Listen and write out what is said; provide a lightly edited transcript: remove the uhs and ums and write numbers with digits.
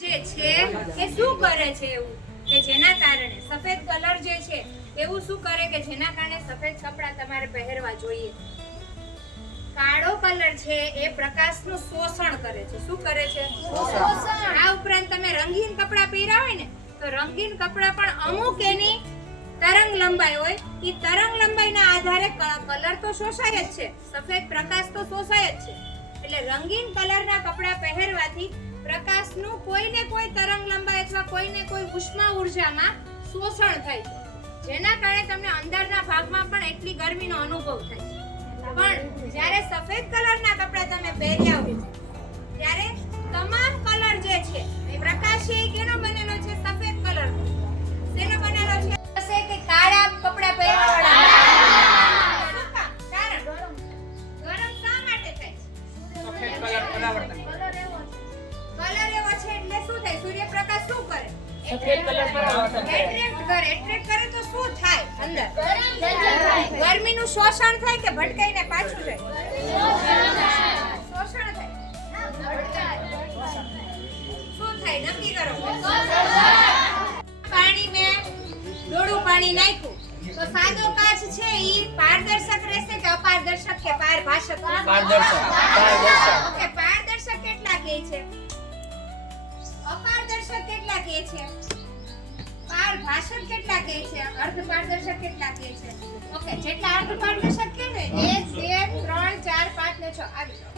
જે છે કે શું કરે છે એવું કે જેના કારણે સફેદ કલર જે છે એવું શું કરે કે જેના કારણે સફેદ કપડાં તમારે પહેરવા જોઈએ. કાળો કલર છે એ પ્રકાશનું શોષણ કરે છે. શું કરે છે? શોષણ. આ ઉપરાંત તમે રંગીન કપડાં પહેર્યા હોય ને તો રંગીન કપડાં પણ અમુક એની તરંગ લંબાઈ હોય, એ તરંગ લંબાઈના આધારે કલર તો શોષાય જ છે, સફેદ પ્રકાશ તો શોષાય જ છે. એટલે રંગીન કલરના કપડાં પહેરવાથી પ્રકાશનું કોઈને કોઈ તરંગ લંબાઈ અથવા કોઈને કોઈ ઉષ્મા ઉર્જામાં શોષણ થાય છે, જેના કારણે તમને અંદરના ભાગમાં પણ એટલી ગરમીનો અનુભવ થાય છે. પણ જ્યારે સફેદ કલરના કપડાં તમે પહેર્યા હોય ત્યારે તમામ કલર જે છે એ પ્રકાશી કેનો બનેલો છે? સફેદ કલરનો. શેનો બનેલો છે? કે કાળા કપડાં પહેરવાવાળા. શું કામ? કારણ ગરમ શા માટે થાય છે? સફેદ કલર પરાવર્તન. કલર એવો છે એટલે શું થાય? સૂર્યપ્રકાશ શું કરે? સફેદ કલર પરાવર્તન એટ્રેક્ટ કરે. એટ્રેક્ટ કરે તો શું થાય? અંદર ગરમીનું શોષણ થાય કે ભટકાઈને પાછું જાય? શોષણ થાય. શું થાય નક્કી કરો. પાણી મેં ડોળું પાણી નાખ્યું તો સાદો કાચ છે ઈ પારદર્શક રહેશે કે અપારદર્શક કે પારભાષક? પારદર્શક. ઓકે, પારદર્શક કેટલા કહે છે? અપારદર્શક કેટલા કહે છે? પારભાષક કેટલા કહે છે? અર્ધપારદર્શક કેટલા કહે છે? ઓકે, જેટલા અર્ધપારદર્શક કહે ને 1 2 3 4 5 ને 6 આવી જાઓ.